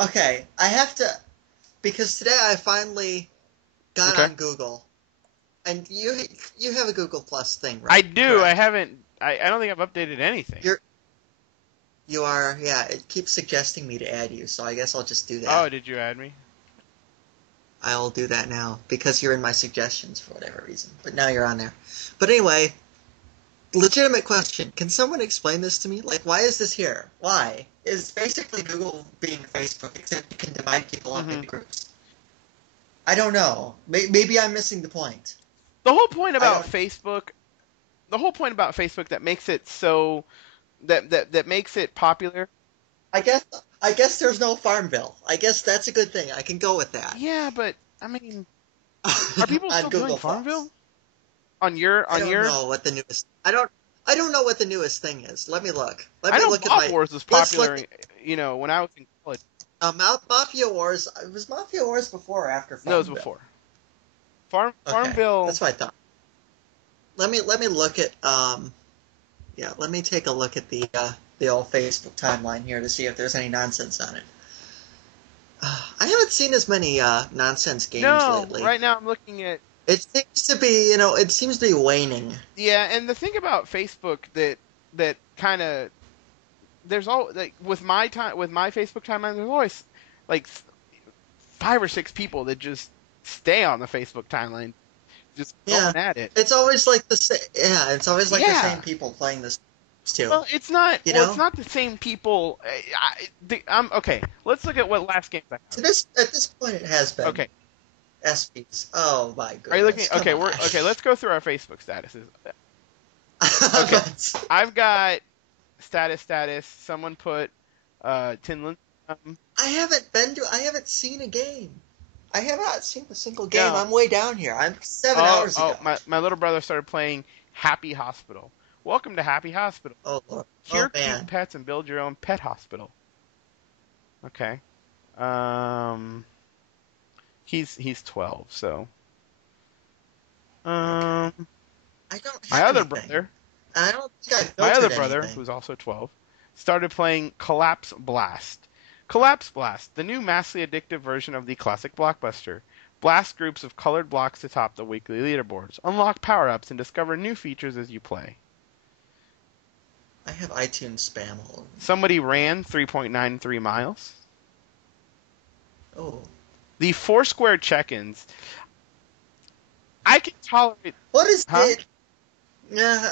Okay, I have to because today I finally got Okay. on Google, and you have a Google Plus thing, I right? do. I Correct. haven't. I don't think I've updated anything. You're you are yeah. It keeps suggesting me to add you, so I guess I'll just do Oh, that. did you add me? I'll do that now because you're in my suggestions for whatever reason. But now you're on there. But anyway, legitimate question. Can someone explain this to me? Like, why is this here? Why? Is basically Google being Facebook, except you can divide people up Hmm. into groups. I don't know. Maybe I'm missing the point. The whole point I about don't. Facebook, the whole point about Facebook that makes it so that makes it popular. I guess. I guess there's no Farmville. I guess that's a good thing. I can go with that. Yeah, but I mean, are people On still doing Google Plus. Farmville on your I on don't your? know what the newest. I don't know what the newest thing is. Let me look. Let I me know look at Mob my. Wars was Let's look popular, at when I was in college. Mafia Wars. Was Mafia Wars before or after No, it was Farmville? before Okay, Farmville. that's what I thought. Let me look at yeah. Let me take a look at the old Facebook timeline here to see if there's any nonsense on it. I haven't seen as many nonsense games No, lately. right now I'm looking at. It seems to be, it seems to be waning. Yeah, and the thing about Facebook that kind of there's all like with my Facebook timeline, there's always like five or six people that just stay on the Facebook timeline, just Yeah, going at it. it's always like the same. Yeah, it's always like the same Yeah. people playing this too. Well, it's not. You Well, it's know, not the same people. I'm okay. Let's look at what last games I have. to this at this point, it has been Okay. SPs. Oh my Are you looking? goodness, come Okay, on. we're okay. Let's go through our Facebook statuses. Okay, Let's- I've got status. Someone put Tinlin. I haven't seen a game. I have not seen a single game. No. I'm way down here. I'm 7 hours Oh, ago. my little brother started playing Happy Hospital. Welcome to Happy Hospital. Oh Lord. Oh Cure cute man. pets and build your own pet hospital. Okay. Um, he's 12, so Okay. um, I don't my have other anything. brother, I don't think I my other filtered brother, anything. who's also 12, started playing Collapse Blast. Collapse Blast, the new massively addictive version of the classic blockbuster. Blast groups of colored blocks to top the weekly leaderboards. Unlock power-ups and discover new features as you play. I have iTunes spam all over me. Somebody ran 3.93 miles. Oh. The Foursquare check-ins. I can tolerate, What is huh? it? Yeah,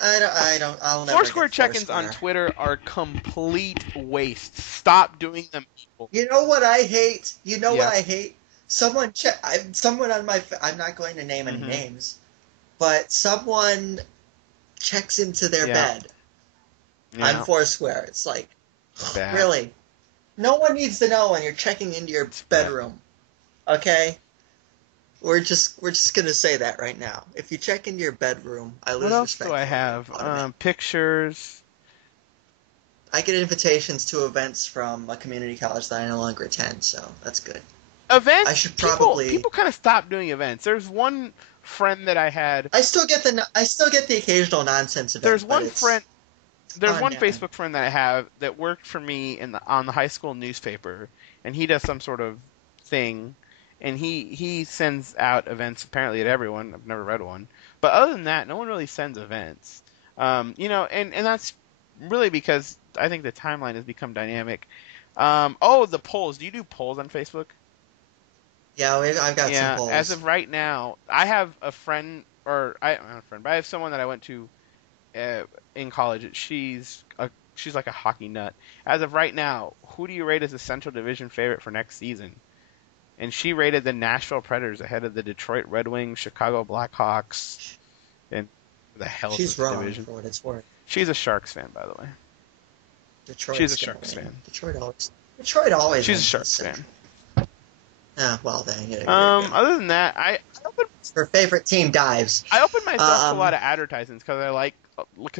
I'll never Foursquare get check-ins on Foursquare. Twitter are complete waste. Stop doing them, people. You know what I hate? You know what Yeah. I hate? Someone on my, I'm not going to name any Mhm. names, but someone checks into their Yeah. bed on Yeah. Foursquare. It's like, It's bad. really? No one needs to know when you're checking into your It's bad. bedroom. Okay? We're just gonna say that right now. If you check into your bedroom, I What lose else do respect I for you have? automatically. Pictures. I get invitations to events from a community college that I no longer attend, so that's good. I Events. should probably. People kind of stopped doing events. There's one friend that I had. I still get the occasional nonsense There's event, but one it's friend. There's fun, one man. Facebook friend that I have that worked for me on the high school newspaper, and he does some sort of thing, and he sends out events apparently at everyone. I've never read one, but other than that, no one really sends events. And that's really because I think the timeline has become dynamic. Oh, the polls. Do you do polls on Facebook? Yeah, I've got some Yeah. As polls. of right now, I have a friend, or I not a friend, but I have someone that I went to uh, in college. She's like a hockey nut. As of right now, who do you rate as a Central Division favorite for next season? And she rated the Nashville Predators ahead of the Detroit Red Wings, Chicago Blackhawks, and who the hell is She's this wrong division? for what it's worth. She's a Sharks fan, by the way. She's a Detroit's gonna Sharks win. fan. Detroit always She's a wins the Sharks fan. Central. Ah, well then, there you go. Other than that, Her favorite team dives. I open myself to a lot Um, of advertisements because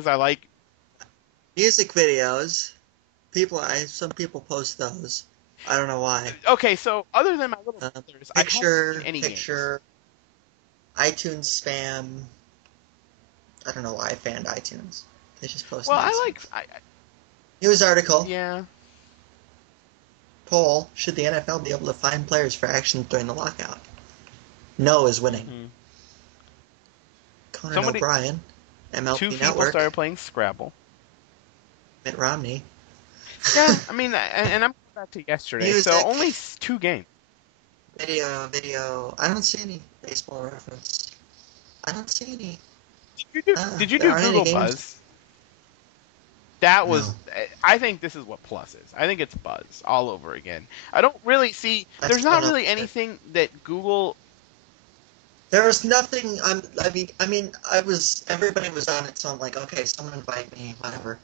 I like. music videos. Some people post those. I don't know why. Okay, so other than my little brothers, I haven't seen any games. Picture, iTunes spam. I don't know why I fanned iTunes. They just post Well, I like. nonsense. News article. Yeah. Poll: should the NFL be able to fine players for actions during the lockout? No is winning. Hmm. Conan O'Brien, Two MLB people Network, started playing Scrabble. Mitt Romney. Yeah, I mean, and I'm going back to yesterday, so Music, only 2 games. video. I don't see any baseball reference. I don't see any. Did you There do aren't any Google games. Buzz? That No, was, I think this is what Plus is. I think it's Buzz all over again. I don't really see, I there's still not don't. really anything that Google, There's nothing. Everybody was on it, so I'm like, okay, someone invite me, whatever.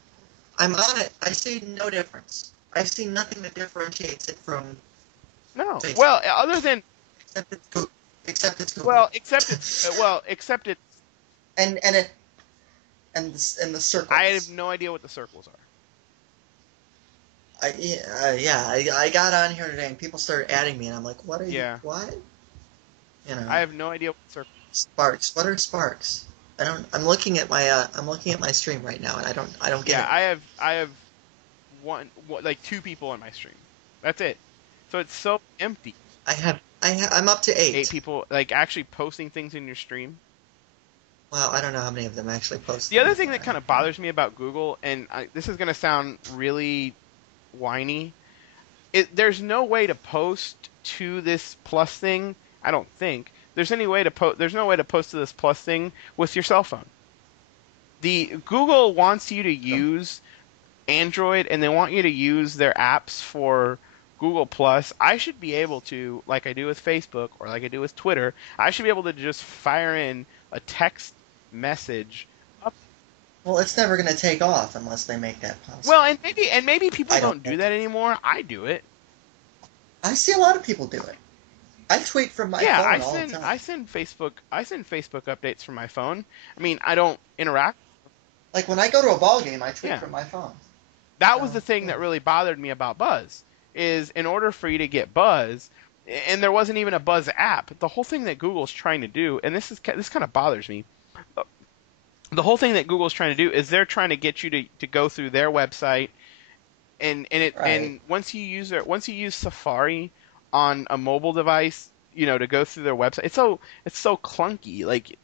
I'm on it. I see no difference. I see nothing that differentiates it from no. Facebook. Well, other than, Except it's Google. Except it's Google. well, except it's, and it and the circles. I have no idea what the circles are. I got on here today and people started adding me and I'm like, what are Yeah. you? What? You know. I have no idea what circles. Sparks. What are sparks? I don't. I'm looking at my stream right now and I don't get Yeah, it. I have like 2 people on my stream. That's it. So it's so empty. I'm up to 8. 8 people like actually posting things in your stream. Well, I don't know how many of them actually post. The other thing that kind of bothers me about Google, and this is going to sound really whiny, there's no way to post to this Plus thing. I don't think there's any way to post. There's no way to post to this Plus thing with your cell phone. The Google wants you to use Android, and they want you to use their apps for Google Plus. I should be able to, like I do with Facebook or like I do with Twitter, I should be able to just fire in a text message. Well, it's never going to take off unless they make that possible. Well, and maybe people I don't don't do that anymore. I do it. I see a lot of people do it. I tweet from my phone all the time. I send Facebook updates from my phone. I mean, I don't interact. Like when I go to a ball game, I tweet Yeah. from my phone. That was the thing that really bothered me about Buzz. Is in order for you to get Buzz, and there wasn't even a Buzz app. The whole thing that Google's trying to do, and this kind of bothers me. The whole thing that Google's trying to do is they're trying to get you to go through their website, and once you use Safari on a mobile device, to go through their website, it's so clunky. Like,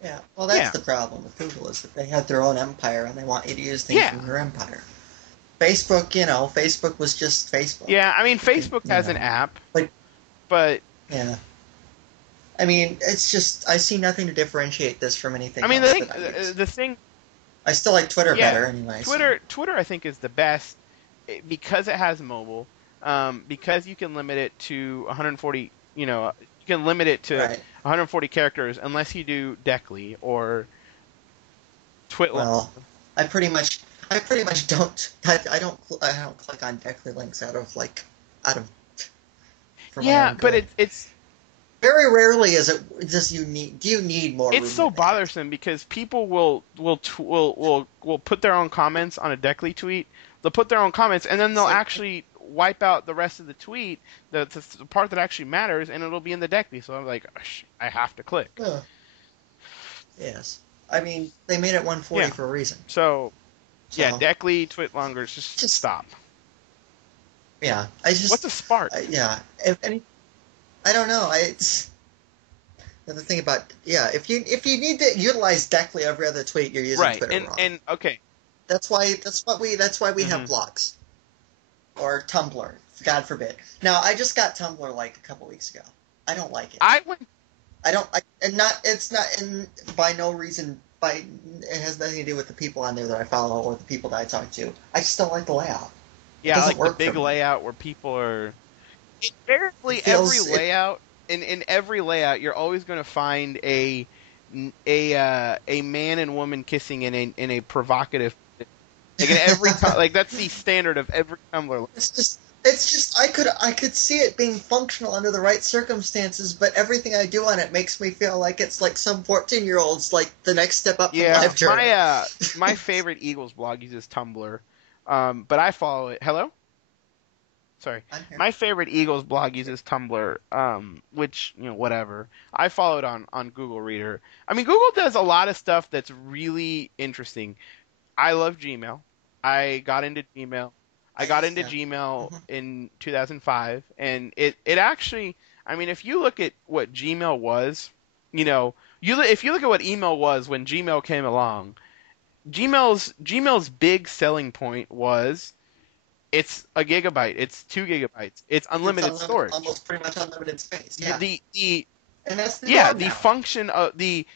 yeah, well, that's the problem with Google is that they have their own empire and they want you to use things from their empire. Facebook, Facebook was just Facebook. Yeah, I mean, Facebook has an app, but yeah. I mean, it's just I see nothing to differentiate this from anything. I mean, else the thing. I still like Twitter better anyway. Twitter, I think, is the best because it has mobile. Because you can limit it to 140. You can limit it to 140 characters unless you do Decly or Twitler. Well, I pretty much don't. I don't click on Decly links out of. Yeah, but it's very rarely is it just do you need more. It's so bothersome because people will put their own comments on a Decly tweet. They'll put their own comments and then they'll actually wipe out the rest of the tweet, the part that actually matters, and it'll be in the Decly. So I'm like, I have to click. Yes, I mean they made it 140 for a reason. So yeah, Decly, Twitlongers, just stop. Yeah, what's a spark? I don't know. The thing about if you need to utilize Decly every other tweet, you're using Twitter wrong. And okay, that's why we have blogs or Tumblr. God forbid. Now I just got Tumblr like a couple weeks ago. I don't like it. By no reason. It has nothing to do with the people on there that I follow or the people that I talk to. I just don't like the layout. Yeah, like the big layout where people are. Invariably, in every layout, you're always going to find a man and woman kissing in a provocative. Like in every like that's the standard of every Tumblr. It's just I could see it being functional under the right circumstances, but everything I do on it makes me feel like it's like some 14-year-old's like the next step up from live journey. My favorite Eagles blog uses Tumblr, but I follow it. Hello. Sorry. My favorite Eagles blog uses Tumblr, which, whatever. I follow it on Google Reader. I mean, Google does a lot of stuff that's really interesting. I love Gmail. I got into Gmail. I got into Yeah. Gmail Hmm. in 2005, and it actually, I mean, if you look at what Gmail was, if you look at what email was when Gmail came along, Gmail's big selling point was it's a gigabyte, it's 2 gigabytes, it's It's unlimited unlimited, storage. almost pretty much unlimited space. Yeah, The and that's the Yeah, norm the now. function of the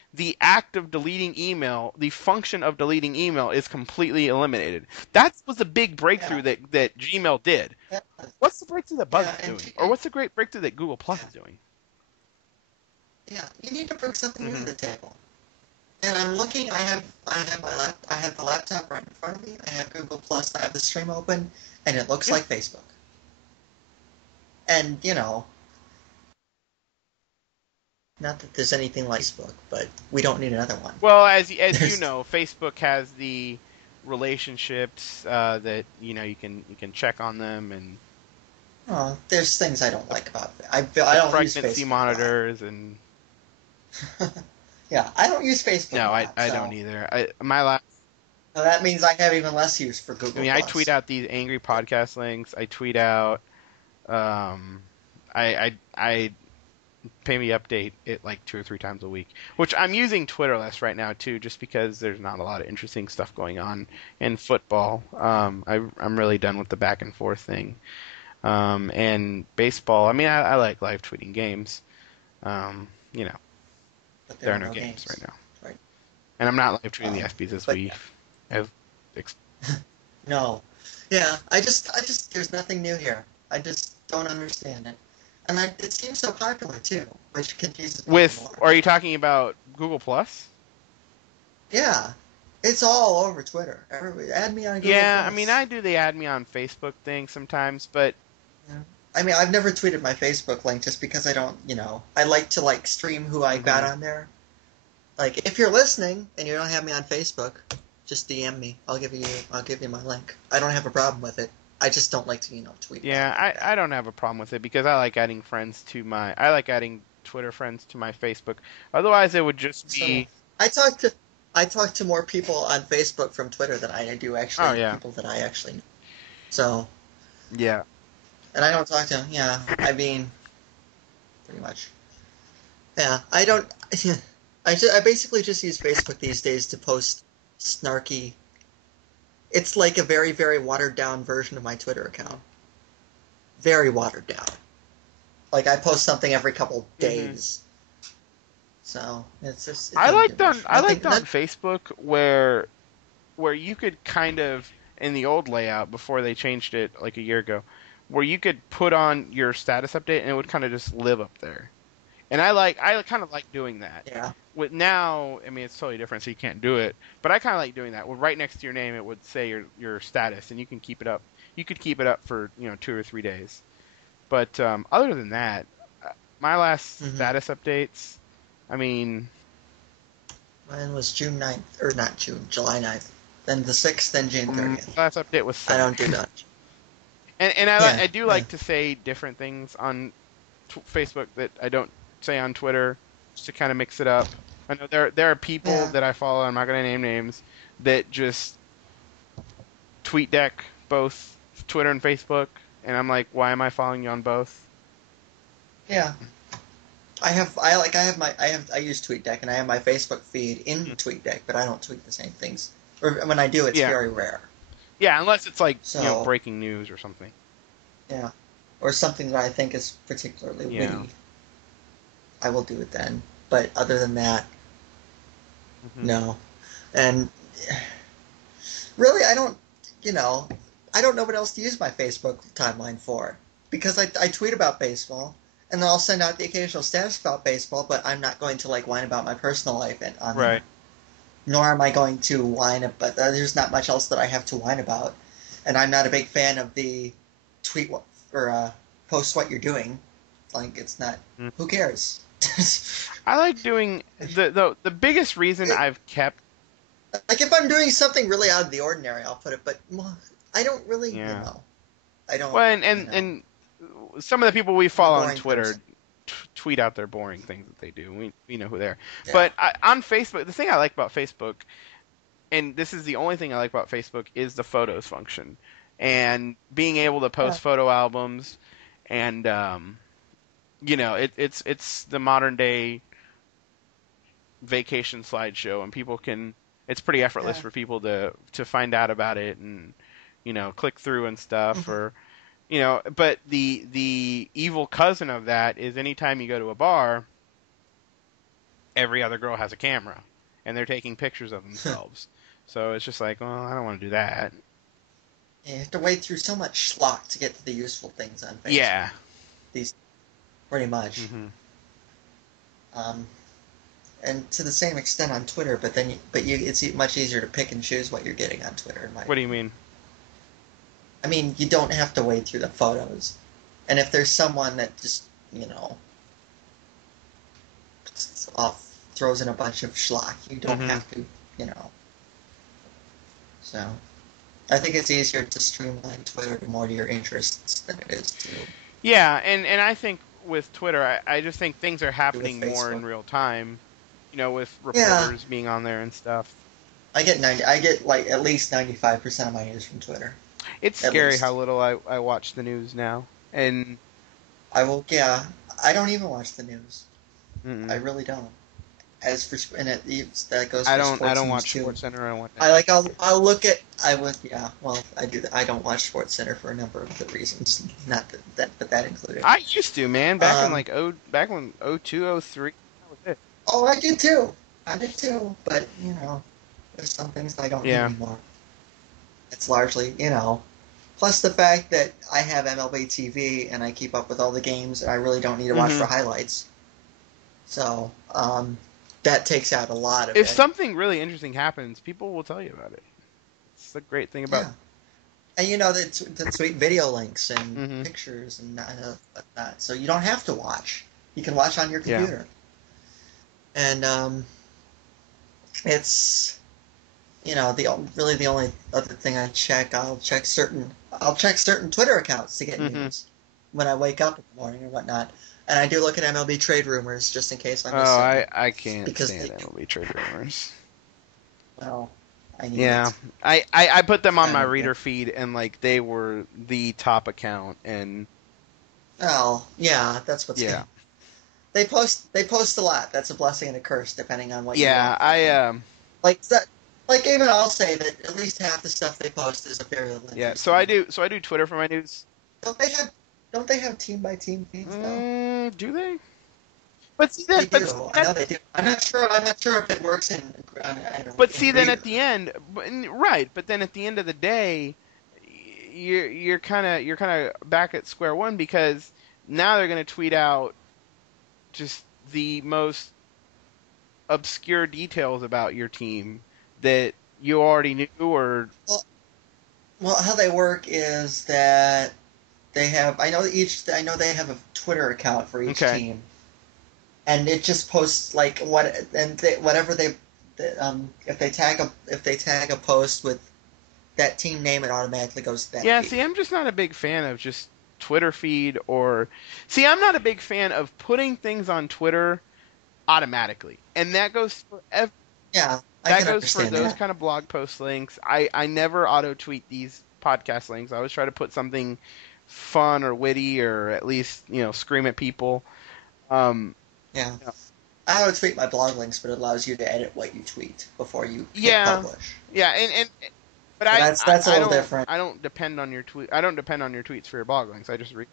act of deleting email, the function of deleting email is completely eliminated. That was the big breakthrough Yeah, that Gmail did. yeah, What's the breakthrough that Buzz yeah, is doing, or what's the great breakthrough that Google Plus yeah, is doing? yeah. You need to bring something new to Hmm. the table. And I'm looking. I have the laptop right in front of me. I have Google Plus. I have the stream open, and it looks Yeah. like Facebook. And not that there's anything like Facebook, but we don't need another one. Well, as you There's know, Facebook has the relationships that you can check on them, and there's things I don't the, like about it. I the don't use pregnancy Facebook a lot. monitors, and Yeah, I don't use Facebook a no, lot, I don't so either. My last that means I have even less use for I Google mean, I tweet Plus. out these angry podcast links. I tweet out, um, I pay me update it like 2 or 3 times a week, which I'm using Twitter less right now too, just because there's not a lot of interesting stuff going on in football. I'm really done with the back and forth thing. And baseball. I mean, I like live tweeting games. Um, you know, But there there are are no no games right games, now, right? and I'm not live tweeting the Um, ESPYS as but we have. no, yeah, I just, there's nothing new here. I just don't understand it, and it seems so popular too, which confuses me even more. Are you talking about Google Plus? Yeah, it's all over Twitter. Everybody, add me on Google Yeah, I mean, I Plus. do the add me on Facebook thing sometimes, but Yeah. I mean, I've never tweeted my Facebook link just because I don't, I like to stream who I got mhm. on there. Like, if you're listening and you don't have me on Facebook, just DM me. I'll give you my link. I don't have a problem with it. I just don't like to, tweet about Yeah, it like that. I don't have a problem with it because I like adding Twitter friends to my Facebook. Otherwise, it would just So be, I talk to I talk to more people on Facebook from Twitter than I do oh actually yeah, people that I actually know. So, yeah. and I don't talk to them. Yeah, I mean, pretty much. Yeah, I don't. I basically just use Facebook these days to post snarky. It's like a very, very watered down version of my Twitter account. Very watered down. Like I post something every couple Hmm. days. So it doesn't do much. I Nothing. liked on Facebook where you could kind of in the old layout before they changed it like a year ago, where you could put on your status update and it would kind of just live up there. And I kind of like doing that. Yeah. With now, I mean it's totally different, so you can't do it. But I kind of like doing that. Well, right next to your name, it would say your status, and you can keep it up. You could keep it up for 2 or 3 days. But other than that, my last Hmm. status updates, I mean, Mine was June 9th, or not June, July 9th. Then the 6th, then June 30th. last update was I Sunday. don't do that. And Yeah, I do yeah, like to say different things on Facebook that I don't say on Twitter, just to kind of mix it up. I know there are people yeah, that I follow. I'm not going to name names that just tweet deck both Twitter and Facebook, and I'm like, why am I following you on both? yeah. I use TweetDeck and I have my Facebook feed in Hmm. TweetDeck, but I don't tweet the same things. Or when I do, it's Yeah, very rare. yeah, unless it's like So breaking news or something. yeah, or something that I think is particularly Yeah. witty, I will do it then. But other than that, Hmm. no. And really, you know, I don't know what else to use my Facebook timeline for because I tweet about baseball and then I'll send out the occasional status about baseball, but I'm not going to whine about my personal life on Right. there. Nor am I going to whine about. There's not much else that I have to whine about, and I'm not a big fan of the tweet or post what you're doing. Like it's not. Mm. Who cares? I like doing the biggest reason It, I've kept. like if I'm doing something really out of the ordinary, I'll put it. But I don't really, Yeah. I don't, Well, and some of the people we I'm a follow on boring Twitter person. tweet out their boring things that they do. We know who they are. Yeah. But on Facebook, the thing I like about Facebook, and this is the only thing I like about Facebook, is the photos function. and being able to Yeah. post photo albums, and it's the modern day vacation slideshow, and people can. It's pretty effortless Yeah. for people to find out about it and click through and stuff, Mhm. or but the evil cousin of that is anytime you go to a bar, every other girl has a camera and they're taking pictures of themselves. So it's just like, well, I don't want to do that. You have to wade through so much schlock to get to the useful things on Facebook. Yeah. These pretty much. Hmm. Um, and to the same extent on Twitter, it's much easier to pick and choose what you're getting on Twitter. In my What do you opinion. mean? I mean, you don't have to wade through the photos, and if there's someone that just off throws in a bunch of schlock, you don't Hmm. have to, you know. So I think it's easier to streamline Twitter more to your interests than it is to Yeah, and I think with Twitter, I just think things are do with happening more in Facebook. real time, with Yeah, reporters being on there and stuff. I get like at least 95% of my news from Twitter. It's At scary how least. little I watch the news now. And Yeah, I don't even watch the news. I mm-mm. really don't. That goes for I sports don't news watch too. Sports Center. I want I like I'll look at I would yeah well I do that. I don't watch Sports Center for a number of good reasons. Not but that included. I used to, man, Um, back when 02, 03. That was it. oh, I did too. I did too. But there's some things I don't do Yeah. anymore. It's largely Plus the fact that I have MLB TV and I keep up with all the games and I really don't need to watch Hmm. for highlights. So that takes out a lot of If it. something really interesting happens, people will tell you about it. It's the great thing about. Yeah. And the sweet video links and Hmm. pictures and that. So you don't have to watch. You can watch on your Yeah. computer. And it's really the only other thing I check. I'll check certain Twitter accounts to get Hmm. news when I wake up in the morning or whatnot. And I do look at MLB trade rumors just in case I Oh, miss something I can't because stand MLB trade rumors. well, I need Yeah, it. I put them It's on kind my of a reader gift. feed, and like they were the top account, and Well, yeah, that's what's yeah, good. They post a lot. That's a blessing and a curse depending on what you yeah, want from them. Like that, like even I'll say that at least half the stuff they post is very little yeah. interest to me. So I do Twitter for my news. Don't they have don't they have team by team feeds though? Do they? But see then, They do. I know they do. I'm not sure if it works in see then Reader. at the end, right? But then at the end of the day, you're kind of back at square one because now they're going to tweet out just the most obscure details about your team that you already knew or Well, how they work is that they have. I know they have a Twitter account for each okay. team, and it just posts like whatever if they tag a post with that team name, it automatically goes to that Yeah, feed. see, I'm just not a big fan of just Twitter feed or see, I'm not a big fan of putting things on Twitter automatically. And Yeah, I that can goes for understand those that. kind of blog post links. I never auto tweet these podcast links. I always try to put something fun or witty or at least, scream at people. Um Yeah. I would tweet my blog links, but it allows you to edit what you tweet before you hit yeah. publish. Yeah, and but So that's a little different. I don't depend on your tweet. I don't depend on your tweets for your blog links. I just read.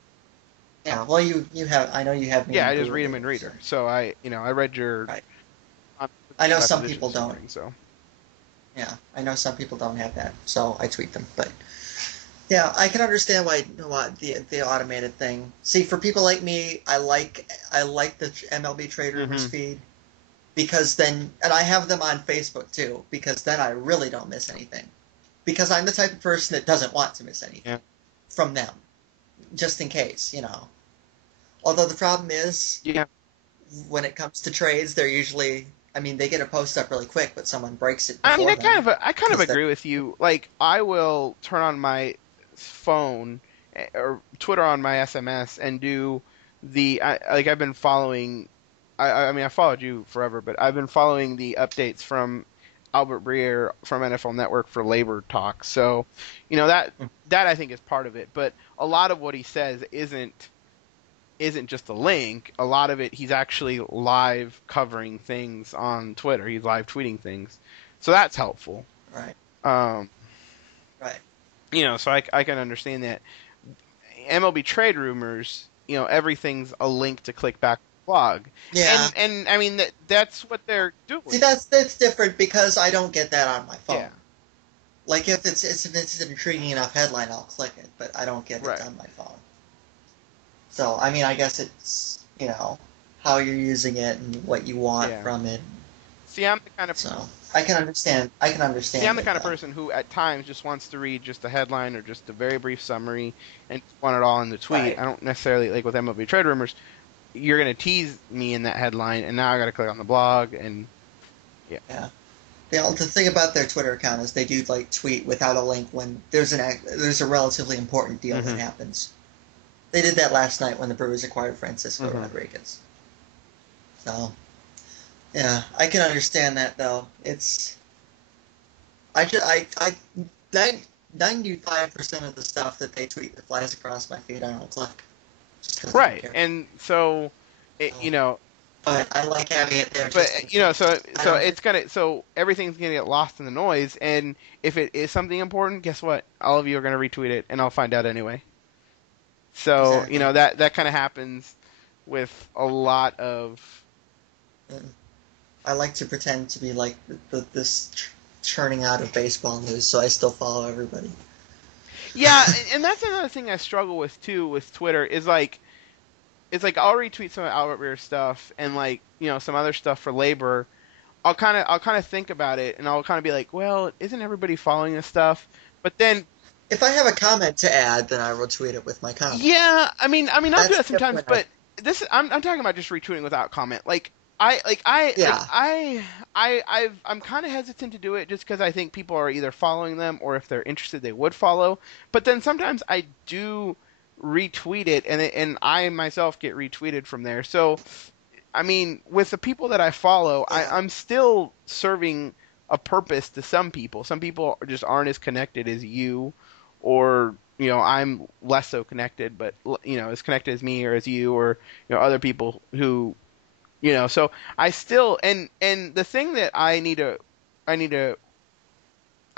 Yeah. Well, you have. I know you have me Yeah, in I just Google read them in Reader, so Reader. So I read your right. on I know some deposition people this don't. morning. So Yeah, I know some people don't have that, so I tweet them. But yeah, I can understand why the automated thing. See, for people like me, I like the MLB Trade Rumors hmm feed because then, and I have them on Facebook too, because then I really don't miss anything. Because I'm the type of person that doesn't want to miss anything yeah, from them, just in case. Although the problem is, yeah. when it comes to trades, they're usually, I mean, they get a post up really quick, but someone breaks it I mean, before them I kind of because they're agree with you. Like, I will turn on my phone or Twitter on my SMS and do like I've been following. I mean, I followed you forever, but I've been following the updates from Albert Breer from NFL Network for labor talk. So, that I think is part of it. But a lot of what he says isn't just a link. A lot of it, he's actually live covering things on Twitter. He's live tweeting things, so that's helpful. Right. Um, Right. so I can understand that. MLB trade rumors, everything's a link to click back to the blog, Yeah. and I mean that's what they're doing. See, that's different because I don't get that on my phone. Yeah. Like if it's an intriguing enough headline, I'll click it, but I don't get it on my phone. So I mean, I guess it's how you're using it and what you want from it. See, I'm the kind of I can understand. See, I'm the kind of person who at times just wants to read just a headline or just a very brief summary and want it all in the tweet. Right. I don't necessarily like with MLB trade rumors. You're gonna tease me in that headline, and now I got to click on the blog and yeah. The thing about their Twitter account is they do like tweet without a link when there's a relatively important deal that happens. They did that last night when the Brewers acquired Francisco Rodriguez. So, yeah, I can understand that though. It's 95% of the stuff that they tweet that flies across my feed I don't click. Right, and so But I like having it there. But so everything's gonna get lost in the noise, and if it is something important, guess what? All of you are gonna retweet it, and I'll find out anyway. So Exactly. that kind of happens with a lot of. I like to pretend to be like this churning out of baseball news, so I still follow everybody. Yeah, and that's another thing I struggle with too with Twitter is like. It's like I'll retweet some of Albert Breer stuff and like some other stuff for labor. I'll kind of think about it and I'll kind of be like, well, isn't everybody following this stuff? But then if I have a comment to add, then I will tweet it with my comment. Yeah, I mean I'll do that sometimes, but I'm talking about just retweeting without comment. I'm kind of hesitant to do it just because I think people are either following them or if they're interested they would follow. But then sometimes I do retweet it and I myself get retweeted from there. So I mean, with the people that I follow, I'm still serving a purpose to some people. Some people just aren't as connected as you, or I'm less so connected, but as connected as me or as you or other people who So I still and the thing that I need to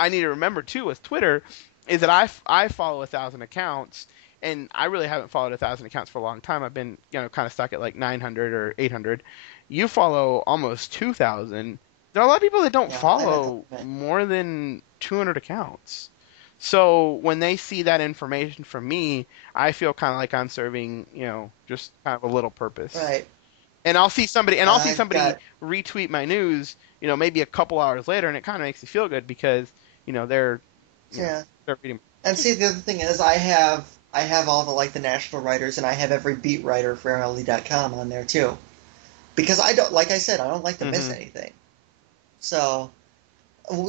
remember too with Twitter is that I follow 1,000 accounts. And I really haven't followed 1,000 accounts for a long time. I've been, kind of stuck at like 900 or 800. You follow almost 2,000. There are a lot of people that don't follow more than 200 accounts. So when they see that information from me, I feel kind of like I'm serving, just kind of a little purpose. Right. And I'll see somebody, retweet my news, maybe a couple hours later, and it kind of makes me feel good because, they're reading. And see, the other thing is, I have all the national writers, and I have every beat writer for MLB.com on there too, because I don't like to miss anything. So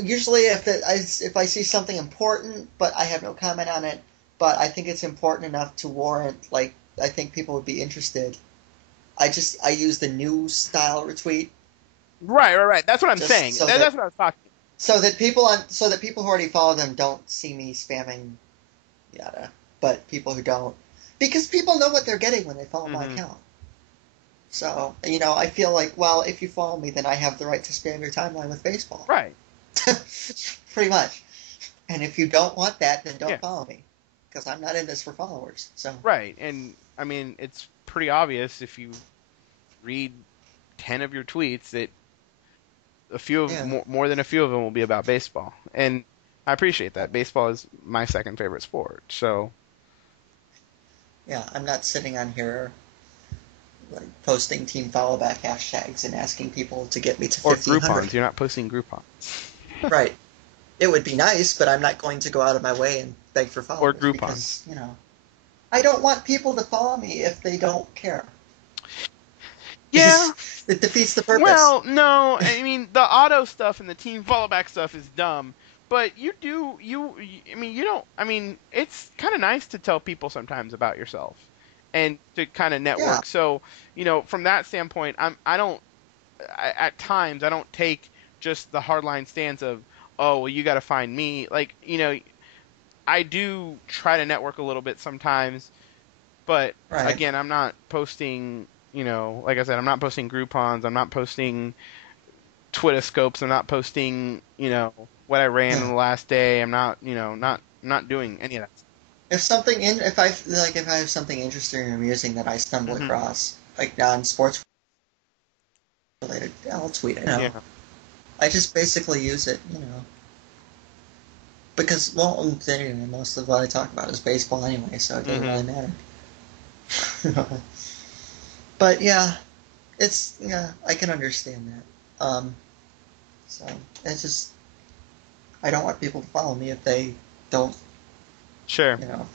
usually, if I see something important, but I have no comment on it, but I think it's important enough to warrant, I think people would be interested. I use the news style retweet. Right. That's what I'm saying. That's what I was talking. So that people who already follow them don't see me spamming, yada. But people who don't, because people know what they're getting when they follow my account. So I feel like, well, if you follow me, then I have the right to spam your timeline with baseball. Right. Pretty much. And if you don't want that, then don't follow me, because I'm not in this for followers. So. Right, and I mean it's pretty obvious if you read 10 of your tweets that a few of more than a few of them will be about baseball, and I appreciate that. Baseball is my second favorite sport, so. Yeah, I'm not sitting on here posting team follow back hashtags and asking people to get me to 1,500. Or Groupons. You're not posting Groupons. Right. It would be nice, but I'm not going to go out of my way and beg for followers. Or Groupons. Because, I don't want people to follow me if they don't care. Yeah. It defeats the purpose. Well, no, I mean, the auto stuff and the team follow back stuff is dumb. But it's kind of nice to tell people sometimes about yourself and to kind of network. Yeah. So, from that standpoint, at times I don't take just the hardline stance of, oh, well, you got to find me. Like, I do try to network a little bit sometimes, but Right. again, I'm not posting, like I said, I'm not posting Groupons, I'm not posting Twitter scopes, I'm not posting, what I ran in Yeah. the last day. I'm not, not doing any of that. If I have something interesting or amusing that I stumble Hmm. across, like non sports related, I'll tweet it. Yeah. I just basically use it, because well, anyway, most of what I talk about is baseball anyway, so it doesn't really Hmm. matter. But yeah, I can understand that. So it's just I don't want people to follow me if they don't, Sure. you know,